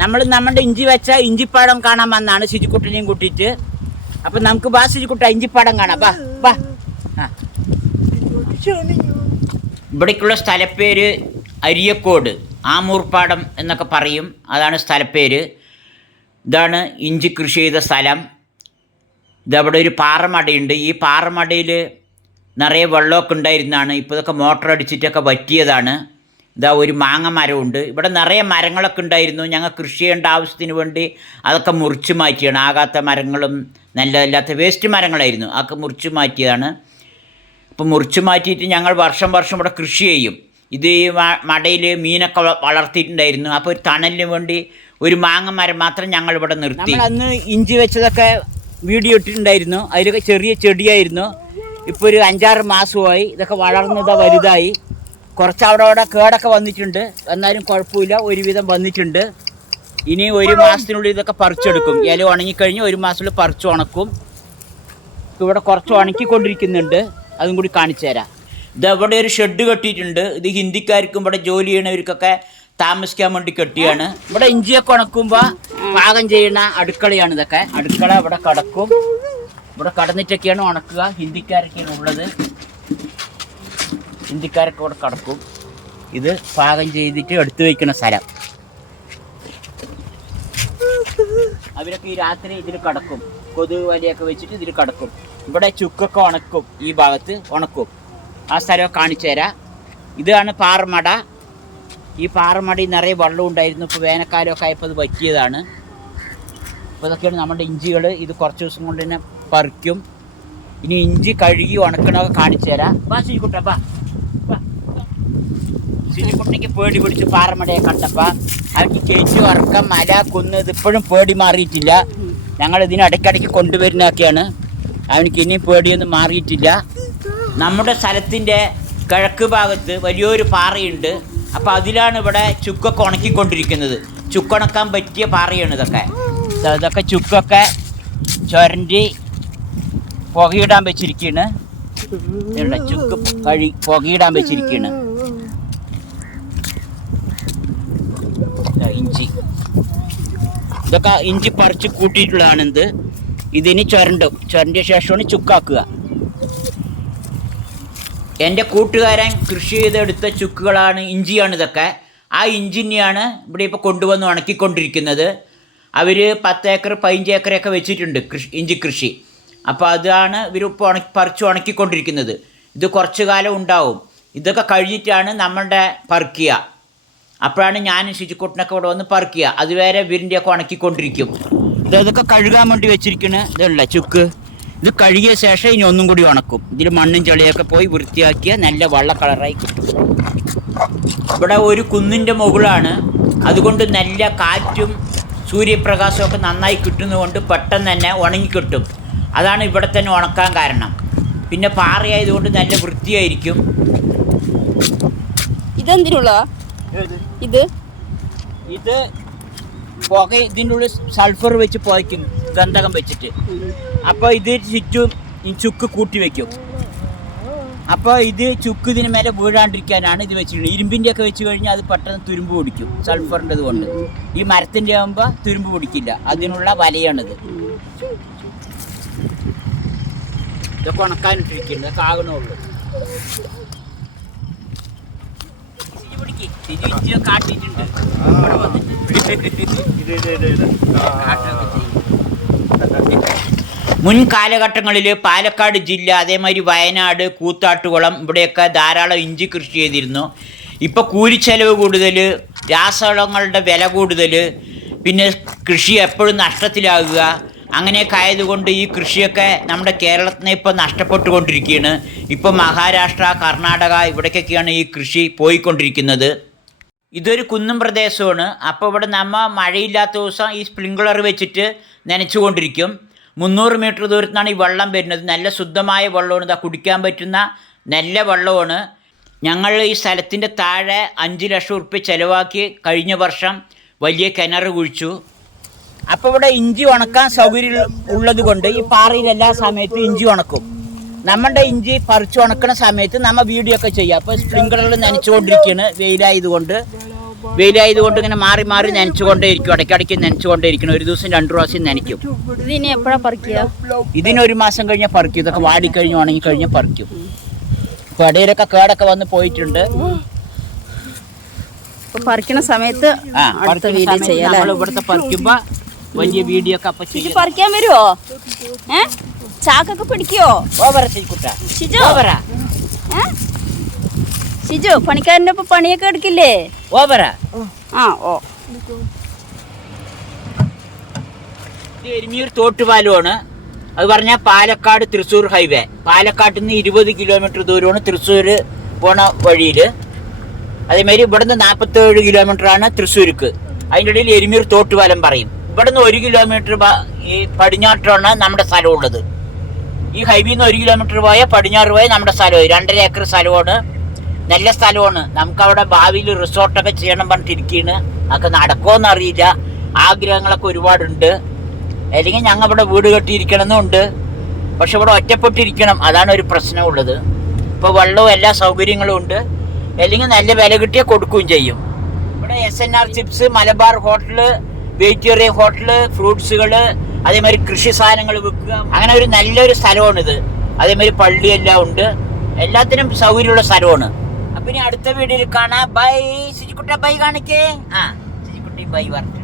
നമ്മുടെ ഇഞ്ചി വെച്ച ഇഞ്ചിപ്പാടം കാണാൻ വന്നാണ് ശുചിക്കുട്ടനെയും കൂട്ടിയിട്ട്. അപ്പം നമുക്ക് ബാ ശുചിക്കുട്ട ഇഞ്ചിപ്പാടം കാണാം. ബാ ബാ. ഇവിടേക്കുള്ള സ്ഥലപ്പേര് അരിയക്കോട്, ആമൂർപ്പാടം എന്നൊക്കെ പറയും. അതാണ് സ്ഥലപ്പേര്. ഇതാണ് ഇഞ്ചി കൃഷി ചെയ്ത സ്ഥലം. ഇതവിടെ ഒരു പാറമടയുണ്ട്. ഈ പാറമടയിൽ നിറയെ വെള്ളമൊക്കെ ഉണ്ടായിരുന്നതാണ്. ഇപ്പോൾ ഇതൊക്കെ മോട്ടർ അടിച്ചിട്ടൊക്കെ വറ്റിയതാണ്. ഇതാ ഒരു മാങ്ങ മരമുണ്ട്. ഇവിടെ നിറയെ മരങ്ങളൊക്കെ ഉണ്ടായിരുന്നു. ഞങ്ങൾ കൃഷി ചെയ്യേണ്ട ആവശ്യത്തിന് വേണ്ടി അതൊക്കെ മുറിച്ച് മാറ്റിയാണ്. ആകാത്ത മരങ്ങളും നല്ലതല്ലാത്ത വേസ്റ്റ് മരങ്ങളായിരുന്നു. അതൊക്കെ മുറിച്ച് മാറ്റിയതാണ്. അപ്പോൾ മുറിച്ച് മാറ്റിയിട്ട് ഞങ്ങൾ വർഷം ഇവിടെ കൃഷി ചെയ്യും. ഇത് ഈ മടയിൽ മീനൊക്കെ വളർത്തിയിട്ടുണ്ടായിരുന്നു. അപ്പോൾ ഒരു തണലിന് വേണ്ടി ഒരു മാങ്ങ മരം മാത്രം ഞങ്ങളിവിടെ നിർത്തി. അന്ന് ഇഞ്ചി വെച്ചതൊക്കെ വീഡിയോ ഇട്ടിട്ടുണ്ടായിരുന്നു. അതിലൊക്കെ ചെറിയ ചെടിയായിരുന്നു. ഇപ്പോൾ ഒരു 5-6 മാസമായി. ഇതൊക്കെ വളർന്നതാ വലുതായി. കുറച്ച് അവിടെ കേടൊക്കെ വന്നിട്ടുണ്ട്. എന്നാലും കുഴപ്പമില്ല, ഒരുവിധം വന്നിട്ടുണ്ട്. ഇനി 1 മാസത്തിനുള്ളിൽ ഇതൊക്കെ പറിച്ചെടുക്കും. ഇല ഉണങ്ങിക്കഴിഞ്ഞ് 1 മാസത്തിൽ പറിച്ച് ഉണക്കും. ഇവിടെ കുറച്ച് ഉണക്കിക്കൊണ്ടിരിക്കുന്നുണ്ട്. അതും കൂടി കാണിച്ചു തരാം. ഇതവിടെ ഒരു ഷെഡ് കെട്ടിയിട്ടുണ്ട്. ഇത് ഹിന്ദിക്കാർക്കും ഇവിടെ ജോലി ചെയ്യണവർക്കൊക്കെ താമസിക്കാൻ വേണ്ടി കെട്ടിയാണ്. ഇവിടെ ഇഞ്ചിയൊക്കെ ഉണക്കുമ്പോൾ പാകം ചെയ്യുന്ന അടുക്കളയാണ് ഇതൊക്കെ. അടുക്കള ഇവിടെ കിടക്കും. ഇവിടെ കടന്നിട്ടൊക്കെയാണ് ഉണക്കുക. ഹിന്ദിക്കാരൊക്കെയാണ് ഉള്ളത്. ഹിന്ദിക്കാരൊക്കെ ഇവിടെ കിടക്കും. ഇത് പാകം ചെയ്തിട്ട് എടുത്തു വയ്ക്കുന്ന സ്ഥലം. അവരൊക്കെ ഈ രാത്രി ഇതിൽ കിടക്കും. കൊതുക് വലയൊക്കെ വെച്ചിട്ട് ഇതിൽ കിടക്കും. ഇവിടെ ചുക്കൊക്കെ ഉണക്കും. ഈ ഭാഗത്ത് ഉണക്കും. ആ സ്ഥലമൊക്കെ കാണിച്ചു തരാം. ഇതാണ് പാറമട. ഈ പാറമടയിൽ നിറയെ വെള്ളം ഉണ്ടായിരുന്നു. ഇപ്പോൾ വേനൽക്കാലമൊക്കെ ആയപ്പോൾ അത് പറ്റിയതാണ്. അപ്പോൾ ഇതൊക്കെയാണ് നമ്മുടെ ഇഞ്ചികൾ. ഇത് കുറച്ച് ദിവസം കൊണ്ട് തന്നെ പറിക്കും. ഇനി ഇഞ്ചി കഴുകി ഉണക്കണമൊക്കെ കാണിച്ചു തരാം. ബാ ശുചിക്കുട്ട ബാ. ശുചിക്കുട്ടയ്ക്ക് പേടി പിടിച്ച് പാറമടയെ കണ്ടപ്പോൾ അവർക്ക് കേച്ചു വറക്കം മല കുന്ന് ഇതിപ്പോഴും പേടി മാറിയിട്ടില്ല. ഞങ്ങൾ ഇതിനിടയ്ക്കിടയ്ക്ക് കൊണ്ടുവരുന്നതൊക്കെയാണ്. അവനക്ക് ഇനിയും പേടിയൊന്നും മാറിയിട്ടില്ല. നമ്മുടെ സ്ഥലത്തിൻ്റെ കിഴക്ക് ഭാഗത്ത് വലിയൊരു പാറയുണ്ട്. അപ്പോൾ അതിലാണ് ഇവിടെ ചുക്കൊക്കെ ഉണക്കിക്കൊണ്ടിരിക്കുന്നത്. ചുക്കുണക്കാൻ പറ്റിയ പാറയാണ് ഇതൊക്കെ. ഇതൊക്കെ ചുക്കൊക്കെ ചുരണ്ടി പുകയിടാൻ വെച്ചിരിക്കുകയാണ്. ചുക്ക് പുകയിടാൻ വെച്ചിരിക്കുകയാണ്. ഇഞ്ചി ഇതൊക്കെ ഇഞ്ചി പറിച്ച് കൂട്ടിയിട്ടുള്ളതാണിത്. ഇതിന് ചുരണ്ടും. ചുരണ്ടിയ ശേഷമാണ് ചുക്കാക്കുക. എൻ്റെ കൂട്ടുകാരൻ കൃഷി ചെയ്തെടുത്ത ചുക്കുകളാണ്, ഇഞ്ചിയാണ് ഇതൊക്കെ. ആ ഇഞ്ചിനെയാണ് ഇവിടെ ഇപ്പോൾ കൊണ്ടുവന്ന് ഉണക്കിക്കൊണ്ടിരിക്കുന്നത്. അവർ 10 ഏക്കർ 15 ഏക്കറൊക്കെ വെച്ചിട്ടുണ്ട് ഇഞ്ചി കൃഷി. അപ്പോൾ അതാണ് ഇവരിപ്പോൾ പറിച്ച് ഉണക്കിക്കൊണ്ടിരിക്കുന്നത്. ഇത് കുറച്ച് കാലം ഉണ്ടാവും. ഇതൊക്കെ കഴിഞ്ഞിട്ടാണ് നമ്മളുടെ പറിക്കുക. അപ്പോഴാണ് ഞാനും ശുചിക്കുട്ടനൊക്കെ ഇവിടെ വന്ന് പറിക്കുക. അതുവരെ ഇവരിൻ്റെയൊക്കെ ഉണക്കിക്കൊണ്ടിരിക്കും. ഇതൊക്കെ കഴുകാൻ വേണ്ടി വെച്ചിരിക്കുന്ന ഇതല്ല ചുക്ക്. ഇത് കഴുകിയ ശേഷം ഇനി ഒന്നും കൂടി ഉണക്കും. ഇതിൽ മണ്ണും ചെളിയൊക്കെ പോയി വൃത്തിയാക്കിയ നല്ല വെള്ള കളറായി കിട്ടും. ഇവിടെ ഒരു കുന്നിൻ്റെ മുകളാണ്. അതുകൊണ്ട് നല്ല കാറ്റും സൂര്യപ്രകാശമൊക്കെ നന്നായി കിട്ടുന്നതുകൊണ്ട് പെട്ടെന്ന് തന്നെ ഉണങ്ങിക്കിട്ടും. അതാണ് ഇവിടെ തന്നെ ഉണക്കാൻ കാരണം. പിന്നെ പാറയായതുകൊണ്ട് നല്ല വൃത്തിയായിരിക്കും. ഇതെന്തിനുള്ള ഇത് പുക ഇതിൻ്റെ ഉള്ളിൽ സൾഫർ വെച്ച് പുകയ്ക്കും, ഗന്ധകം വെച്ചിട്ട്. അപ്പോൾ ഇത് ചുറ്റും ഈ ചുക്ക് കൂട്ടി വയ്ക്കും. അപ്പോൾ ഇത് ചുക്ക് ഇതിന് മേലെ വീഴാണ്ടിരിക്കാനാണ് ഇത് വെച്ചിട്ടുണ്ട്. ഇരുമ്പിൻ്റെയൊക്കെ വെച്ച് കഴിഞ്ഞാൽ അത് പെട്ടെന്ന് തുരുമ്പ് പിടിക്കും സൾഫറിൻ്റെ കൊണ്ട്. ഈ മരത്തിൻ്റെ ആകുമ്പോൾ തുരുമ്പ് പിടിക്കില്ല. അതിനുള്ള വലയാണിത്. ഇതൊക്കെ ഉണക്കാനിട്ടിരിക്കുന്നത്. ഇതൊക്കെ ആകണുള്ളൂ. കാട്ടിയിട്ടുണ്ട് ഇവിടെ വന്നിട്ട്. മുൻ കാലഘട്ടങ്ങളിൽ പാലക്കാട് ജില്ല, അതേമാതിരി വയനാട്, കൂത്താട്ടുകുളം ഇവിടെയൊക്കെ ധാരാളം ഇഞ്ചി കൃഷി ചെയ്തിരുന്നു. ഇപ്പോൾ കൂലിച്ചെലവ് കൂടുതൽ, രാസവളങ്ങളുടെ വില കൂടുതൽ, പിന്നെ കൃഷി എപ്പോഴും നഷ്ടത്തിലാകുക, അങ്ങനെയൊക്കെ ആയതുകൊണ്ട് ഈ കൃഷിയൊക്കെ നമ്മുടെ കേരളത്തിനെ ഇപ്പോൾ നഷ്ടപ്പെട്ടുകൊണ്ടിരിക്കുകയാണ്. ഇപ്പോൾ മഹാരാഷ്ട്ര, കർണാടക ഇവിടേക്കൊക്കെയാണ് ഈ കൃഷി പോയിക്കൊണ്ടിരിക്കുന്നത്. ഇതൊരു കുന്നും പ്രദേശമാണ്. അപ്പോൾ ഇവിടെ നമ്മൾ മഴയില്ലാത്ത ദിവസം ഈ സ്പ്രിങ്ക്ലർ വെച്ചിട്ട് നനച്ചുകൊണ്ടിരിക്കും. 300 മീറ്റർ ദൂരത്തിനാണ് ഈ വെള്ളം വരുന്നത്. നല്ല ശുദ്ധമായ വെള്ളമാണ്. ഇതാ കുടിക്കാൻ പറ്റുന്ന നല്ല വെള്ളമാണ്. ഞങ്ങൾ ഈ സ്ഥലത്തിൻ്റെ താഴെ 5 ലക്ഷം ഉറുപ്പ്യ ചിലവാക്കി കഴിഞ്ഞ വർഷം വലിയ കിണർ കുഴിച്ചു. അപ്പോൾ ഇവിടെ ഇഞ്ചി ഉണക്കാൻ സൗകര്യം ഉള്ളത് കൊണ്ട് ഈ പാറയിൽ എല്ലാ സമയത്തും ഇഞ്ചി ഉണക്കും. നമ്മുടെ ഇഞ്ചി പറിച്ച് ഉണക്കുന്ന സമയത്ത് നമ്മൾ വീഡിയോ ഒക്കെ ചെയ്യുക. അപ്പോൾ സ്പ്രിങ്ക്ലറിൽ നനച്ചുകൊണ്ടിരിക്കുകയാണ് വെയിലായതുകൊണ്ട്. വെയിലായതുകൊണ്ട് ഇങ്ങനെ മാറി മാറി നനച്ചുകൊണ്ടേ ഇരിക്കും, ഇടയ്ക്കിടയ്ക്ക് നനച്ചുകൊണ്ടേ ഇരിക്കണം. ഒരു ദിവസം 2 പ്രാവശ്യം നനയ്ക്കും. ഇതിനി എപ്പോഴാ പറിക്കുക? ഇതിനൊരു മാസം കഴിഞ്ഞാൽ പറിക്കും. ഇതൊക്കെ വാടിക്കഴിഞ്ഞ് ഉണങ്ങിക്കഴിഞ്ഞാൽ പറിക്കും. ഇപ്പോൾ ഇടയിലൊക്കെ കേടൊക്കെ വന്ന് പോയിട്ടുണ്ട്. പറിക്കണ സമയത്ത് അടുത്ത വീഡിയോ ചെയ്യാം. നമ്മൾ ഇവിടുത്തെ പറിക്കുമ്പോൾ വലിയ വീഡിയോ ഒക്കെ അപ്പം ഷിജു പറിക്കാൻ വരുമോ? ചാക്കൊക്കെ പിടിക്കുവോ? ഓവറ ശരിക്കുട്ടാ, ഷിജു ഓവറ. ഷിജു പണിക്കാരൻ്റെ ഒപ്പം പണിയൊക്കെ എടുക്കില്ലേ? ഓവറ. ഓ എരുമിയൂർ തോട്ടുപാലമാണ്. അത് പറഞ്ഞാൽ പാലക്കാട് തൃശ്ശൂർ ഹൈവേ. പാലക്കാട്ടിൽ നിന്ന് 20 കിലോമീറ്റർ ദൂരമാണ് തൃശ്ശൂർ പോണ വഴിയിൽ. അതേമാതിരി ഇവിടുന്ന് 47 കിലോമീറ്ററാണ് തൃശ്ശൂർക്ക്. അതിൻ്റെ ഇടയിൽ എരുമിയൂർ തോട്ടുപാലം പറയും. ഇവിടുന്ന് 1 കിലോമീറ്റർ ഈ പടിഞ്ഞാട്ടാണ് നമ്മുടെ സ്ഥലമുള്ളത്. ഈ ഹൈവേയിൽ നിന്ന് 1 കിലോമീറ്റർ പോയാൽ പടിഞ്ഞാറ് പോയാൽ നമ്മുടെ സ്ഥലമായി. 2.5 ഏക്കർ സ്ഥലമാണ്. നല്ല സ്ഥലമാണ്. നമുക്കവിടെ ഭാവിയിൽ റിസോർട്ടൊക്കെ ചെയ്യണം പറഞ്ഞിട്ടിരിക്കുകയാണ്. അതൊക്കെ നടക്കുമോയെന്ന് അറിയില്ല. ആഗ്രഹങ്ങളൊക്കെ ഒരുപാടുണ്ട്. അല്ലെങ്കിൽ ഞങ്ങൾ ഇവിടെ വീട് കെട്ടിയിരിക്കണമെന്നുണ്ട്. പക്ഷെ ഇവിടെ ഒറ്റപ്പെട്ടിരിക്കണം, അതാണ് ഒരു പ്രശ്നമുള്ളത്. ഇപ്പോൾ വെള്ളവും എല്ലാ സൗകര്യങ്ങളും ഉണ്ട്. അല്ലെങ്കിൽ നല്ല വില കിട്ടിയാൽ കൊടുക്കുകയും ചെയ്യും. ഇവിടെ SNR chips, Malabar hotel, vegetarian hotel, ഫ്രൂട്ട്സുകൾ, അതേമാതിരി കൃഷി സാധനങ്ങൾ വിൽക്കുക, അങ്ങനെ ഒരു നല്ലൊരു സ്ഥലമാണിത്. അതേമാതിരി പള്ളിയെല്ലാം ഉണ്ട്. എല്ലാത്തിനും സൗകര്യമുള്ള സ്ഥലമാണ്. അപ്പം ഇനി അടുത്ത വീഡിയോയിൽ കാണാം. ബൈ. ശിജിക്കുട്ട ബൈ കാണിക്കേ. ശിജിക്കുട്ടി ബൈ പറഞ്ഞു.